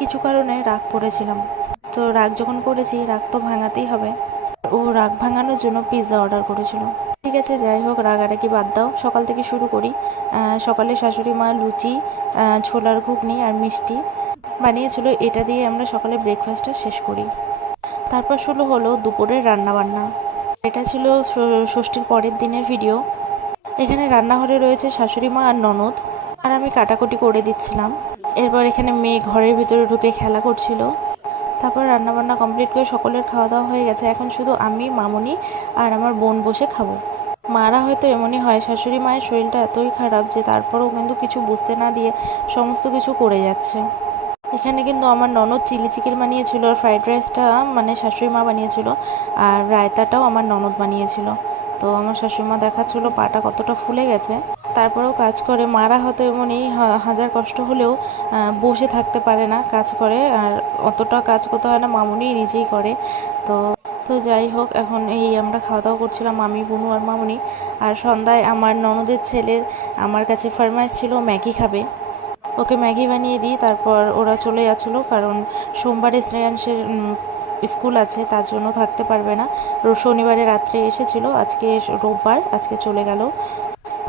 কিছু কারণে রাগ করেছিলাম। তো রাগ যখন করেছি, রাগ তো ভাঙাতেই হবে। ও রাগ ভাঙানোর জন্য পিৎজা অর্ডার করেছিল। ঠিক আছে, যাই হোক, রাগারাগি বাদ দাও, সকাল থেকে শুরু করি। সকালে শাশুড়ি মা লুচি, ছোলার ঘুগনি আর মিষ্টি বানিয়েছিল। এটা দিয়ে আমরা সকালে ব্রেকফাস্টটা শেষ করি। তারপর শুরু হলো দুপুরের রান্নাবান্না। এটা ছিল ষষ্ঠীর পরের দিনের ভিডিও। এখানে রান্নাঘরে রয়েছে শাশুড়ি মা আর ননদ, আর আমি কাটাকুটি করে দিচ্ছিলাম। এরপর এখানে মেয়ে ঘরের ভিতরে ঢুকে খেলা করছিল। তারপর রান্নাবান্না কমপ্লিট করে সকলের খাওয়া দাওয়া হয়ে গেছে। এখন শুধু আমি, মামুনি আর আমার বোন বসে খাবো। মারা হয়তো এমনই হয়, শাশুড়ি মায়ের শরীরটা এতই খারাপ যে তারপরেও কিন্তু কিছু বুঝতে না দিয়ে সমস্ত কিছু করে যাচ্ছে। এখানে কিন্তু আমার ননদ চিলি চিকেন বানিয়েছিল, আর ফ্রাইড রাইসটা মানে শাশুড়ি মা বানিয়েছিল, আর রায়তাটাও আমার ননদ বানিয়েছিল। তো আমার শাশুড়ি মা দেখাচ্ছিল পাটা কতটা ফুলে গেছে। তারপরেও কাজ করে। মারা হয়তো এমনই, হাজার কষ্ট হলেও বসে থাকতে পারে না, কাজ করে। আর অতটা কাজ করতে হয় না, মামুনি নিজেই করে। তো তো যাই হোক, এখন এই আমরা খাওয়া দাওয়া করছিলাম, আমি, বুনু আর মামুনি। আর সন্ধ্যায় আমার ননদের ছেলের আমার কাছে ফরমাইশ ছিল ম্যাগি খাবে। ওকে ম্যাগি বানিয়ে দিই। তারপর ওরা চলে যাচ্ছিলো, কারণ সোমবারে শ্রেয়াংশের স্কুল আছে, তার জন্য থাকতে পারবে না। শনিবারে রাত্রে এসেছিল, আজকে রোববার, আজকে চলে গেল।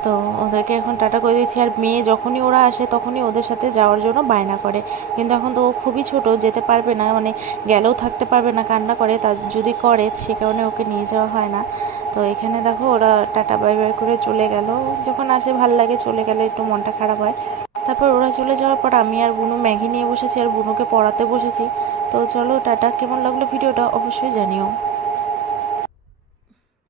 তো ওদেরকে এখন টাটা করে দিচ্ছি। আর মেয়ে যখনই ওরা আসে তখনই ওদের সাথে যাওয়ার জন্য বায়না করে, কিন্তু এখন তো ও খুবই ছোট, যেতে পারবে না, মানে গেলেও থাকতে পারবে না, কান্না করে। তা যদি করে সে কারণে ওকে নিয়ে যাওয়া হয় না। তো এখানে দেখো ওরা টাটা বাই বাই করে চলে গেল। যখন আসে ভাল লাগে, চলে গেলে একটু মনটা খারাপ হয়। তারপর ওরা চলে যাওয়ার পর আমি আর বুনু ম্যাগি নিয়ে বসেছি, আর বুনুকে পড়াতে বসেছি। তো চলো টাটা। কেমন লাগলো ভিডিওটা অবশ্যই জানিও।